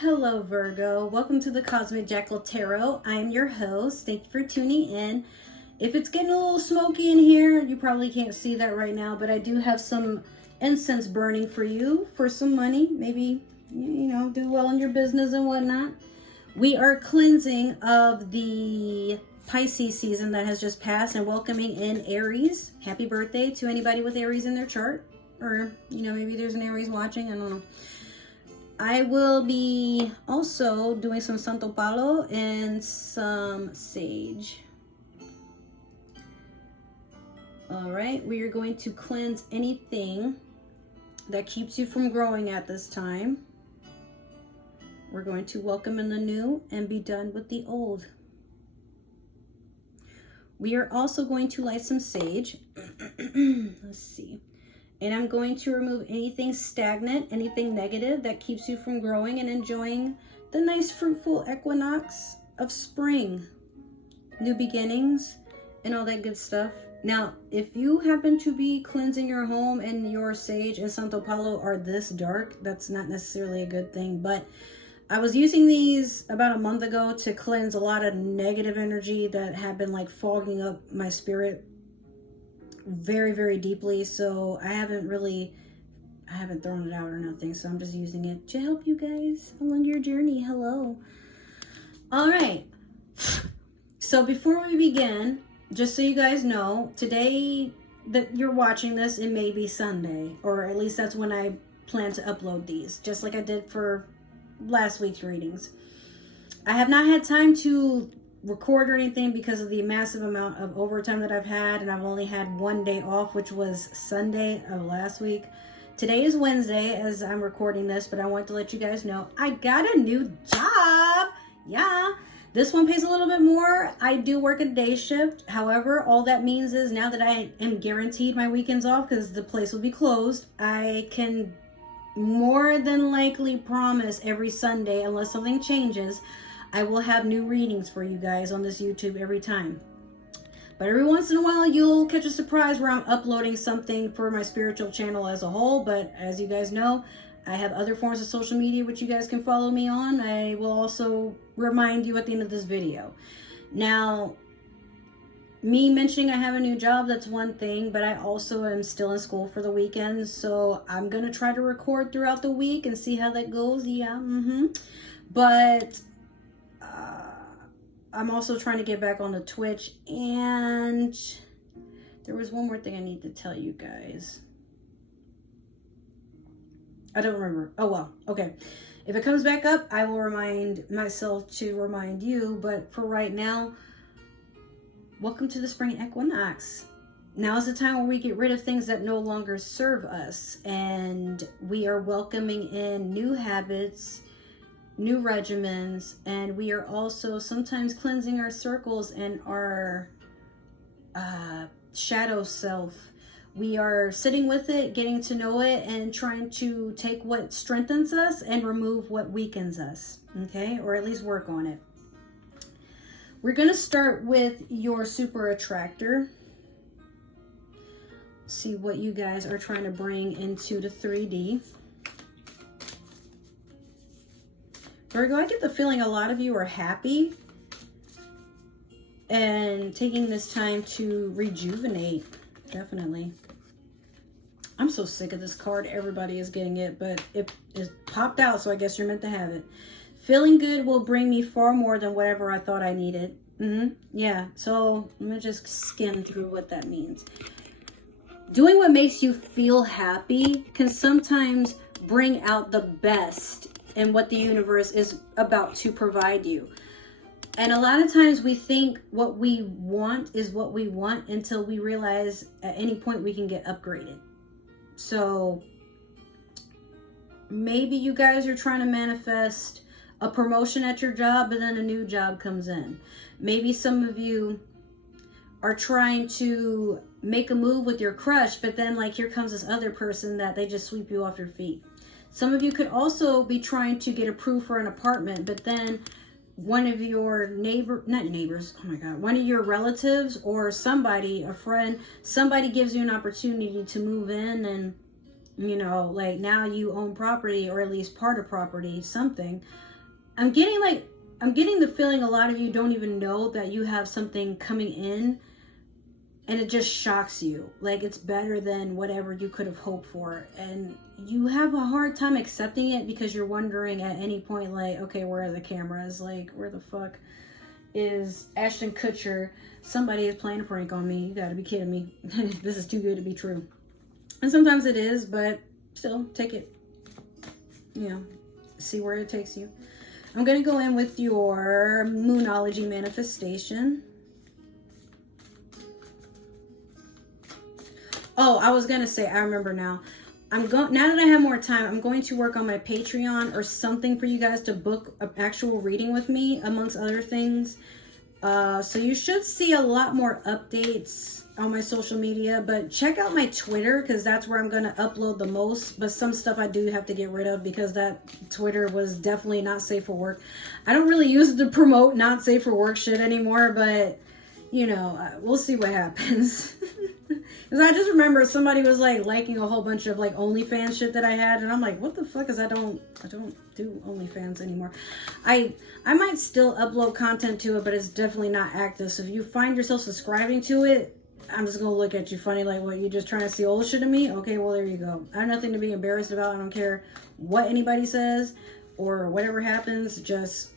Hello Virgo, welcome to the Cosmic Jackal Tarot. I'm your host. Thank you for tuning in. If it's getting a little smoky in here, you probably can't see that right now, but I do have some incense burning for you for some money. Maybe, do well in your business and whatnot. We are cleansing of the Pisces season that has just passed and welcoming in Aries. Happy birthday to anybody with Aries in their chart. Or, maybe there's an Aries watching, I don't know. I will be also doing some Santo Palo and some sage. All right, we are going to cleanse anything that keeps you from growing at this time. We're going to welcome in the new and be done with the old. We are also going to light some sage. Let's see. And I'm going to remove anything stagnant, anything negative that keeps you from growing and enjoying the nice fruitful equinox of spring, new beginnings, and all that good stuff. Now, if you happen to be cleansing your home and your sage and Santo Palo are this dark, that's not necessarily a good thing. But I was using these about a month ago to cleanse a lot of negative energy that had been like fogging up my spirit very, very deeply. So I haven't thrown it out or nothing. So I'm just using it to help you guys along your journey. Hello. All right. So before we begin, just so you guys know, today that you're watching this, it may be Sunday, or at least that's when I plan to upload these, just like I did for last week's readings. I have not had time to record or anything because of the massive amount of overtime that I've had, and I've only had one day off, which was Sunday of last week. Today is Wednesday as I'm recording this, but I want to let you guys know I got a new job. Yeah, this one pays a little bit more. I do work a day shift. However, all that means is now that I am guaranteed my weekends off because the place will be closed, I can more than likely promise every Sunday, unless something changes, I will have new readings for you guys on this YouTube every time. But every once in a while, you'll catch a surprise where I'm uploading something for my spiritual channel as a whole. But as you guys know, I have other forms of social media which you guys can follow me on. I will also remind you at the end of this video. Now, me mentioning I have a new job, that's one thing, but I also am still in school for the weekend. So I'm going to try to record throughout the week and see how that goes. Yeah, But I'm also trying to get back on the Twitch, and there was one more thing I need to tell you guys. I don't remember. Oh, well, okay. If it comes back up, I will remind myself to remind you, but for right now, welcome to the Spring Equinox. Now is the time where we get rid of things that no longer serve us, and we are welcoming in new habits, new regimens, and we are also sometimes cleansing our circles and our shadow self. We are sitting with it, getting to know it, and trying to take what strengthens us and remove what weakens us, okay? Or at least work on it. We're going to start with your super attractor. See what you guys are trying to bring into the 3D. Virgo, I get the feeling a lot of you are happy and taking this time to rejuvenate. Definitely. I'm so sick of this card. Everybody is getting it, but it popped out, so I guess you're meant to have it. Feeling good will bring me far more than whatever I thought I needed. Yeah, so let me just skim through what that means. Doing what makes you feel happy can sometimes bring out the best in what the universe is about to provide you. And a lot of times we think what we want is what we want until we realize at any point we can get upgraded. So maybe you guys are trying to manifest a promotion at your job, but then a new job comes in. Maybe some of you are trying to make a move with your crush, but then like here comes this other person that they just sweep you off your feet. Some of you could also be trying to get approved for an apartment, but then one of your one of your relatives or somebody, a friend, somebody gives you an opportunity to move in, and You know, like now you own property, or at least part of property, something. I'm getting the feeling a lot of you don't even know that you have something coming in, and it just shocks you. Like it's better than whatever you could have hoped for. And you have a hard time accepting it because you're wondering at any point, like, okay, where are the cameras? Like, where the fuck is Ashton Kutcher? Somebody is playing a prank on me. You gotta be kidding me. This is too good to be true. And sometimes it is, but still, take it. You know, see where it takes you. I'm going to go in with your Moonology manifestation. Oh, I was going to say, I remember now. Now that I have more time, I'm going to work on my Patreon or something for you guys to book an actual reading with me, amongst other things. So you should see a lot more updates on my social media, but check out my Twitter because that's where I'm going to upload the most. But some stuff I do have to get rid of because that Twitter was definitely not safe for work. I don't really use it to promote not safe for work shit anymore, but you know, we'll see what happens. Because I just remember somebody was like liking a whole bunch of like OnlyFans shit that I had, and I'm like, what the fuck? Because I don't do OnlyFans anymore. I might still upload content to it, but it's definitely not active. So if you find yourself subscribing to it, I'm just gonna look at you funny, like, what, you just trying to see old shit of me? Okay, well, there you go. I have nothing to be embarrassed about. I don't care what anybody says or whatever happens. Just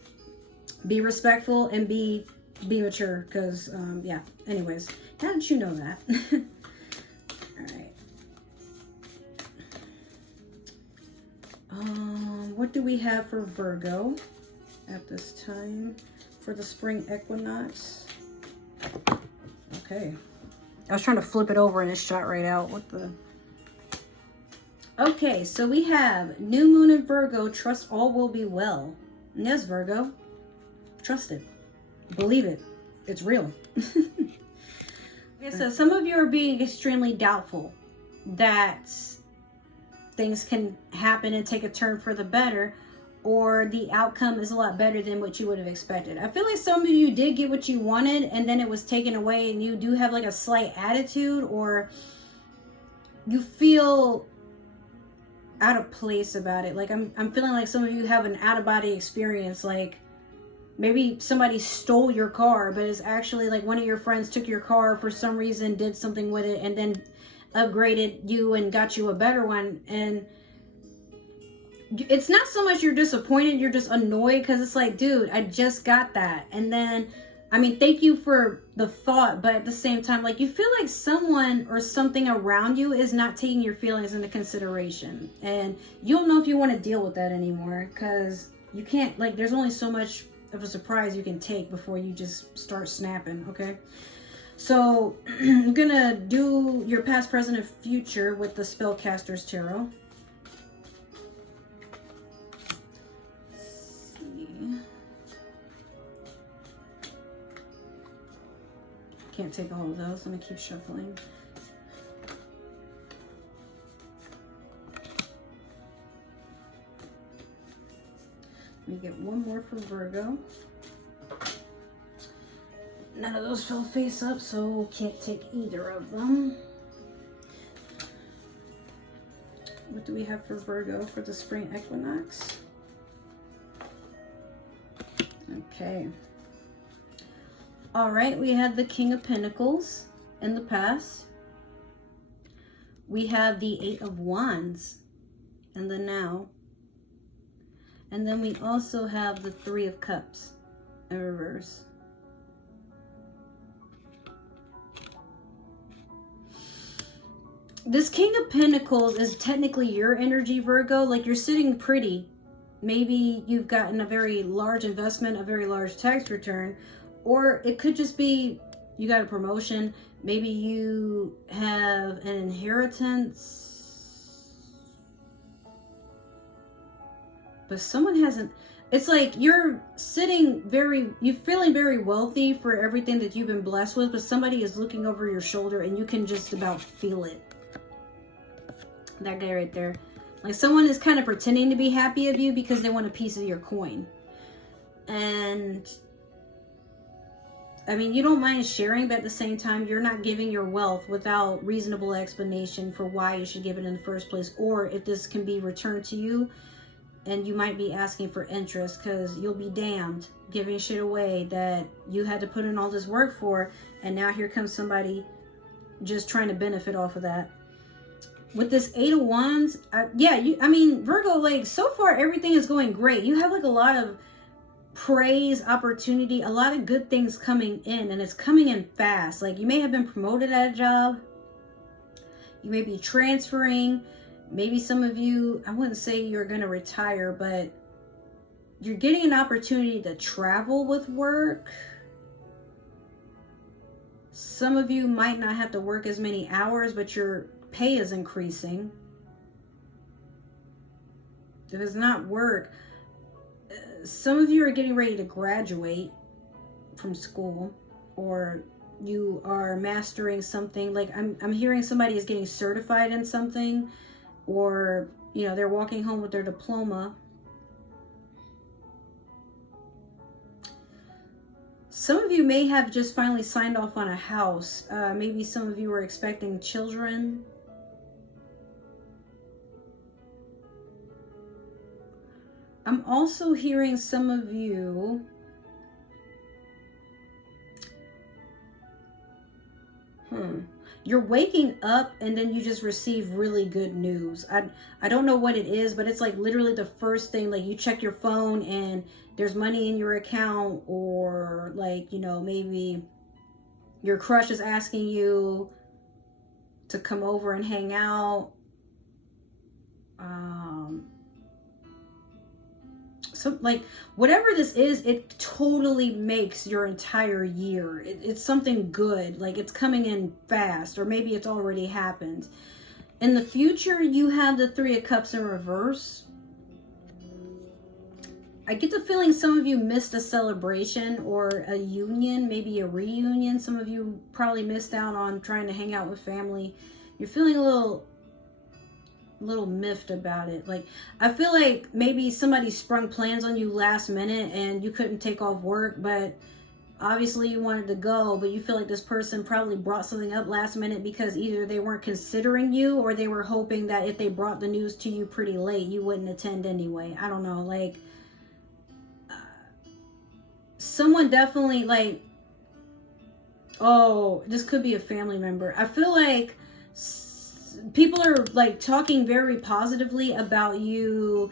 be respectful and be mature, because yeah, anyways, how did you know that? All right. What do we have for Virgo at this time for the spring equinox? Okay, I was trying to flip it over and it shot right out. What the? Okay, so we have new moon in Virgo. Trust all will be well. And yes, Virgo, trust it. Believe it. It's real. Okay, so some of you are being extremely doubtful that things can happen and take a turn for the better, or the outcome is a lot better than what you would have expected. I feel like some of you did get what you wanted and then it was taken away, and you do have like a slight attitude, or you feel out of place about it. Like I'm feeling like some of you have an out-of-body experience. Like maybe somebody stole your car, but it's actually like one of your friends took your car for some reason, did something with it, and then upgraded you and got you a better one. And it's not so much you're disappointed, you're just annoyed, because it's like, dude, I just got that. And then, I mean, thank you for the thought, but at the same time, like, you feel like someone or something around you is not taking your feelings into consideration, and you don't know if you want to deal with that anymore, because you can't, like, there's only so much of a surprise you can take before you just start snapping. Okay, so I'm gonna do your past, present, and future with the Spellcaster's Tarot. Let's see. Can't take all of those. I'm gonna keep shuffling. Let me get one more for Virgo. None of those fell face up, so can't take either of them. What do we have for Virgo for the spring equinox? Okay. All right, we had the King of Pentacles in the past. We have the Eight of Wands in the now. And then we also have the Three of Cups in reverse. This King of Pentacles is technically your energy, Virgo. Like, you're sitting pretty. Maybe you've gotten a very large investment, a very large tax return, or it could just be you got a promotion. Maybe you have an inheritance. But someone hasn't. It's like you're sitting you're feeling very wealthy for everything that you've been blessed with, but somebody is looking over your shoulder and you can just about feel it. That guy right there. Like, someone is kind of pretending to be happy of you because they want a piece of your coin. And I mean, you don't mind sharing, but at the same time, you're not giving your wealth without reasonable explanation for why you should give it in the first place, or if this can be returned to you, and you might be asking for interest, because you'll be damned giving shit away that you had to put in all this work for, and now here comes somebody just trying to benefit off of that. With this 8 of Wands, I mean, Virgo, like, so far everything is going great. You have like a lot of praise, opportunity, a lot of good things coming in, and it's coming in fast. Like, you may have been promoted at a job, you may be transferring, maybe some of you, I wouldn't say you're going to retire, but you're getting an opportunity to travel with work. Some of you might not have to work as many hours, but your pay is increasing. If it's not work, some of you are getting ready to graduate from school, or you are mastering something. Like, I'm hearing somebody is getting certified in something, or, you know, they're walking home with their diploma. Some of you may have just finally signed off on a house. Maybe some of you are expecting children. I'm also hearing some of you you're waking up and then you just receive really good news. I don't know what it is, but it's like literally the first thing. Like, you check your phone and there's money in your account, or like, you know, maybe your crush is asking you to come over and hang out. So, like, whatever this is, it totally makes your entire year. It's something good. Like, it's coming in fast, or maybe it's already happened. In the future, you have the 3 of Cups in reverse. I get the feeling some of you missed a celebration or a union, maybe a reunion. Some of you probably missed out on trying to hang out with family. You're feeling a little miffed about it. Like, I feel like maybe somebody sprung plans on you last minute and you couldn't take off work, but obviously you wanted to go, but you feel like this person probably brought something up last minute because either they weren't considering you, or they were hoping that if they brought the news to you pretty late, you wouldn't attend anyway. I don't know. Like, someone definitely, like, oh, this could be a family member. I feel like people are like talking very positively about you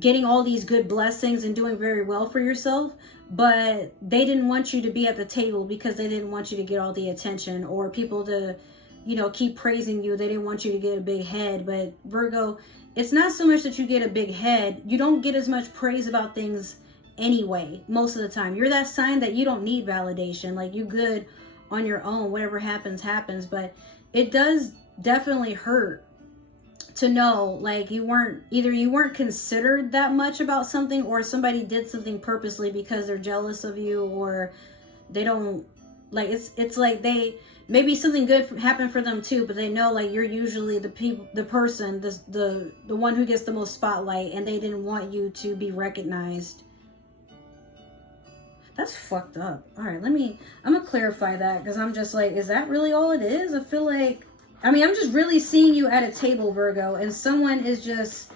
getting all these good blessings and doing very well for yourself, but they didn't want you to be at the table because they didn't want you to get all the attention, or people to, you know, keep praising you. They didn't want you to get a big head. But Virgo, it's not so much that you get a big head. You don't get as much praise about things anyway. Most of the time, you're that sign that you don't need validation. Like, you good on your own. Whatever happens, happens. But it does definitely hurt to know, like, you weren't considered that much about something, or somebody did something purposely because they're jealous of you, or they don't, like, it's like they, maybe something good happened for them too, but they know, like, you're usually the person, the one who gets the most spotlight, and they didn't want you to be recognized. That's fucked up. All right, I'm gonna clarify that, because I'm just like, is that really all it is? I feel like, I mean, I'm just really seeing you at a table, Virgo, and someone is just,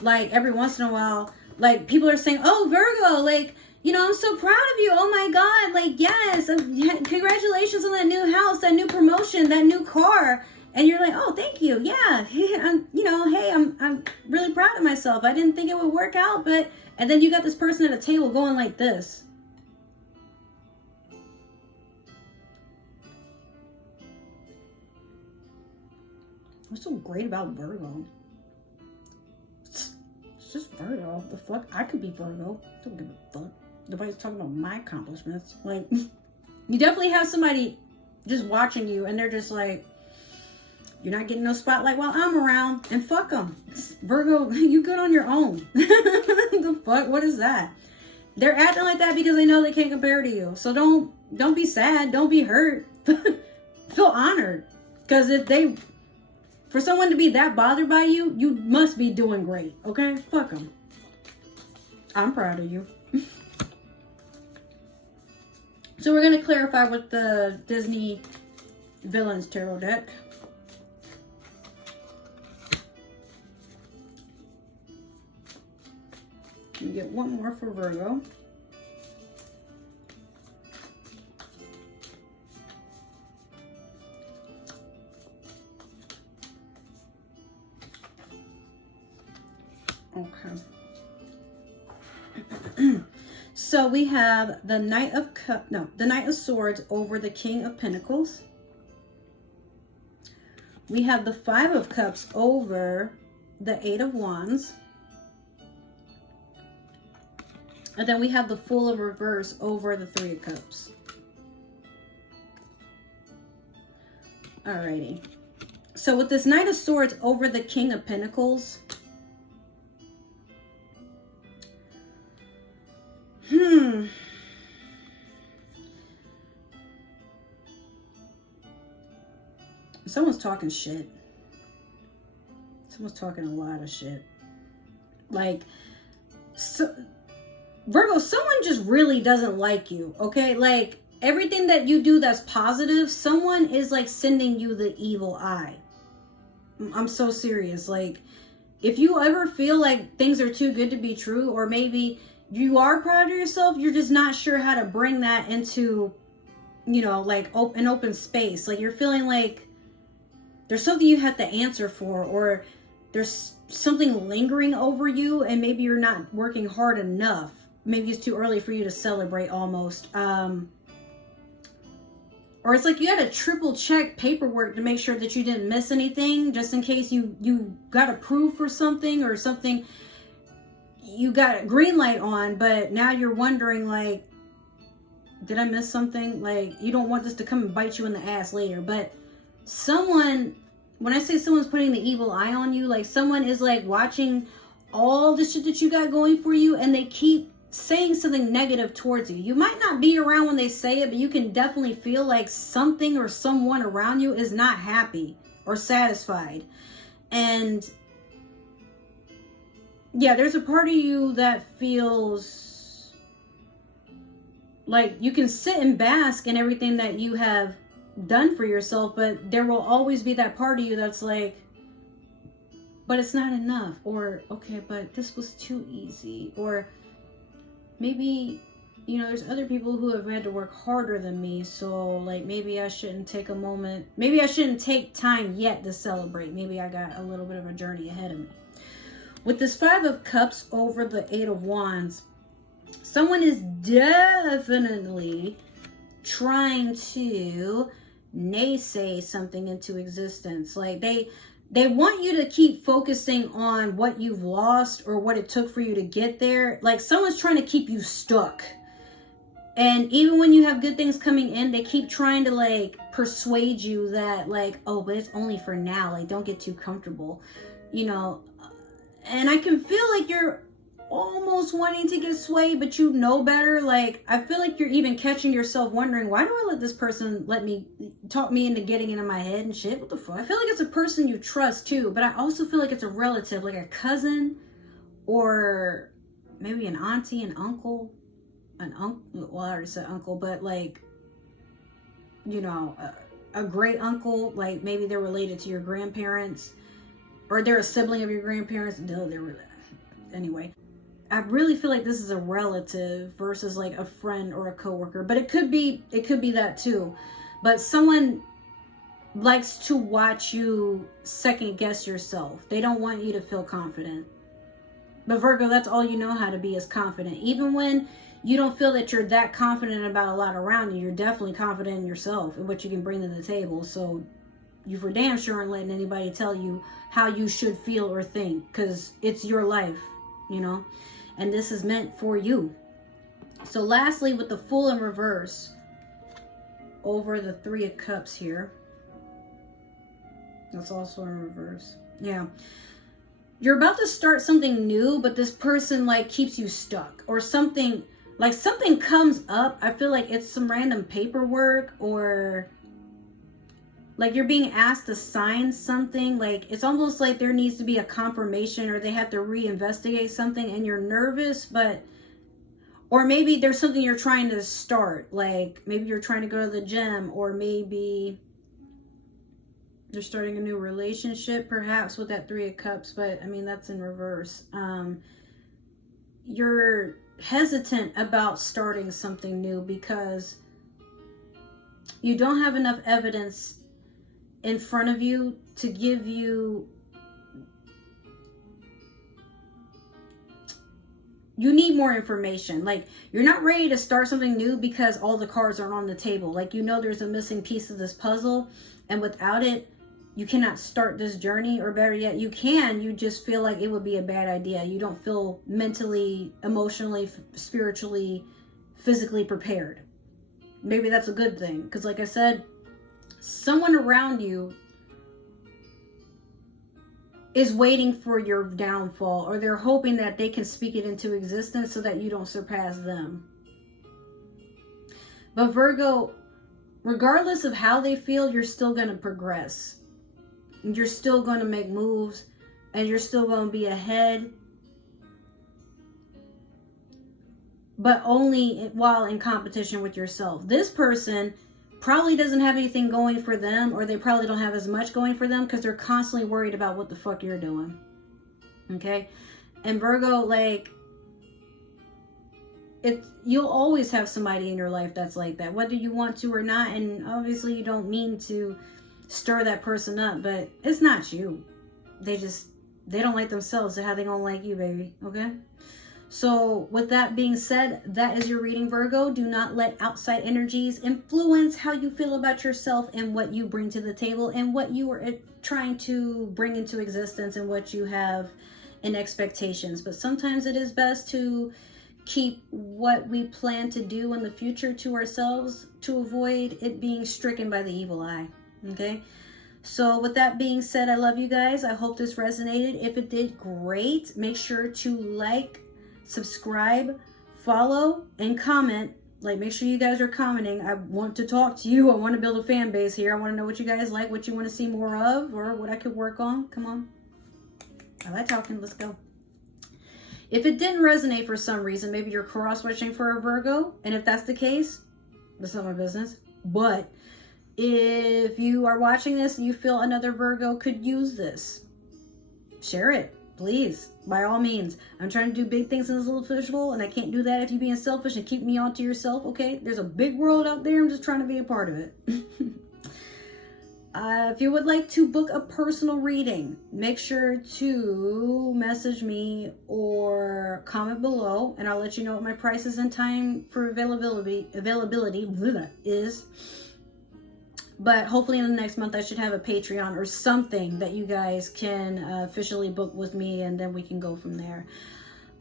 like, every once in a while, like, people are saying, oh, Virgo, like, you know, I'm so proud of you. Oh my God, like, yes, congratulations on that new house, that new promotion, that new car. And you're like, oh, thank you. Yeah, I'm really proud of myself. I didn't think it would work out, but, and then you got this person at a table going like this. What's so great about Virgo? It's just Virgo. The fuck? I could be Virgo. Don't give a fuck. Nobody's talking about my accomplishments. Like, you definitely have somebody just watching you, and they're just like, you're not getting no spotlight while I'm around, and fuck them. Virgo, you good on your own. The fuck? What is that? They're acting like that because they know they can't compare to you. So don't be sad. Don't be hurt. Feel honored. Because for someone to be that bothered by you, you must be doing great, okay? Fuck them. I'm proud of you. So we're going to clarify with the Disney Villains Tarot deck. We get one more for Virgo. Okay. So we have the Knight of Swords over the King of Pentacles. We have the Five of Cups over the Eight of Wands. And then we have the Fool in reverse over the Three of Cups. Alrighty. So with this Knight of Swords over the King of Pentacles, someone's talking shit. Someone's talking a lot of shit. Like, Virgo, someone just really doesn't like you, okay? Like, everything that you do that's positive, someone is like sending you the evil eye. I'm so serious. Like, if you ever feel like things are too good to be true, or maybe you are proud of yourself, you're just not sure how to bring that into, you know, like an open space. Like, you're feeling like there's something you have to answer for, or there's something lingering over you, and maybe you're not working hard enough. Maybe it's too early for you to celebrate almost. Or it's like you had to triple check paperwork to make sure that you didn't miss anything, just in case you got approved for something, or something you got a green light on, but now you're wondering, like, did I miss something? Like, you don't want this to come and bite you in the ass later. But someone, when I say someone's putting the evil eye on you, like, someone is like watching all the shit that you got going for you, and they keep saying something negative towards you. You might not be around when they say it, but you can definitely feel like something or someone around you is not happy or satisfied. And yeah, there's a part of you that feels like you can sit and bask in everything that you have done for yourself, but there will always be that part of you that's like, but it's not enough, or okay, but this was too easy, or maybe, you know, there's other people who have had to work harder than me, so like maybe I shouldn't take a moment, maybe I shouldn't take time yet to celebrate. Maybe I got a little bit of a journey ahead of me. With this Five of Cups over the Eight of Wands, someone is definitely trying to naysay something into existence. Like, they want you to keep focusing on what you've lost or what it took for you to get there. Like, someone's trying to keep you stuck. And even when you have good things coming in, they keep trying to like persuade you that like, oh, but it's only for now. Like, don't get too comfortable, you know. And I can feel like you're almost wanting to get swayed, but you know better. Like, I feel like you're even catching yourself wondering, why do I let this person talk me into getting into my head and shit? What the fuck? I feel like it's a person you trust too, but I also feel like it's a relative, like a cousin, or maybe an auntie, an uncle, well, I already said uncle, but like, you know, a great uncle, like maybe they're related to your grandparents, or they're a sibling of your grandparents. Anyway, I really feel like this is a relative versus like a friend or a coworker, but it could be that too. But someone likes to watch you second guess yourself. They don't want you to feel confident. But Virgo, that's all you know how to be, is confident. Even when you don't feel that you're that confident about a lot around you, you're definitely confident in yourself and what you can bring to the table. So you for damn sure aren't letting anybody tell you how you should feel or think, because it's your life, you know, and this is meant for you. So lastly, with the Fool in reverse over the Three of Cups here, that's also in reverse. Yeah, you're about to start something new, but this person like keeps you stuck, or something comes up. I feel like it's some random paperwork, or like you're being asked to sign something. Like, it's almost like there needs to be a confirmation, or they have to reinvestigate something, and you're nervous, but, Or maybe there's something you're trying to start. Like maybe you're trying to go to the gym, or maybe you're starting a new relationship, perhaps with that 3 of Cups, but I mean, that's in reverse. You're hesitant about starting something new because you don't have enough evidence in front of you to give you, you need more information. Like, you're not ready to start something new because all the cards aren't on the table. Like, you know there's a missing piece of this puzzle, and without it, you cannot start this journey. Or better yet, you can, you just feel like it would be a bad idea. You don't feel mentally, emotionally, spiritually, physically prepared. Maybe that's a good thing, because like I said, someone around you is waiting for your downfall, or they're hoping that they can speak it into existence so that you don't surpass them. But Virgo, regardless of how they feel, you're still going to progress. You're still going to make moves, and you're still going to be ahead. But only while in competition with yourself. This person probably doesn't have anything going for them, or they probably don't have as much going for them because they're constantly worried about what the fuck you're doing. Okay? And Virgo, like, you'll always have somebody in your life that's like that, whether you want to or not. And obviously you don't mean to stir that person up, but it's not you. They don't like themselves, so how they gonna like you, baby? Okay? So with that being said, that is your reading, Virgo. Do not let outside energies influence how you feel about yourself and what you bring to the table and what you are trying to bring into existence and what you have in expectations. But sometimes it is best to keep what we plan to do in the future to ourselves to avoid it being stricken by the evil eye. Okay? So with that being said, I love you guys. I hope this resonated. If it did, great. Make sure to like, subscribe, follow, and comment. Like, make sure you guys are commenting. I want to talk to you. I want to build a fan base here. I want to know what you guys like, what you want to see more of, or what I could work on. Come on. I like talking. Let's go. If it didn't resonate for some reason, maybe you're cross-watching for a Virgo, and if that's the case, that's not my business. But if you are watching this and you feel another Virgo could use this, share it. Please, by all means. I'm trying to do big things in this little fishbowl, and I can't do that if you're being selfish and keep me on to yourself, okay? There's a big world out there. I'm just trying to be a part of it. If you would like to book a personal reading, make sure to message me or comment below, and I'll let you know what my prices and time for availability is. But hopefully in the next month, I should have a Patreon or something that you guys can officially book with me, and then we can go from there.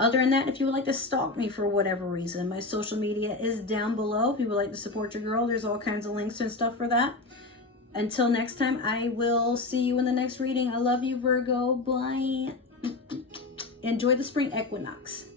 Other than that, if you would like to stalk me for whatever reason, my social media is down below. If you would like to support your girl, there's all kinds of links and stuff for that. Until next time, I will see you in the next reading. I love you, Virgo. Bye. Enjoy the spring equinox.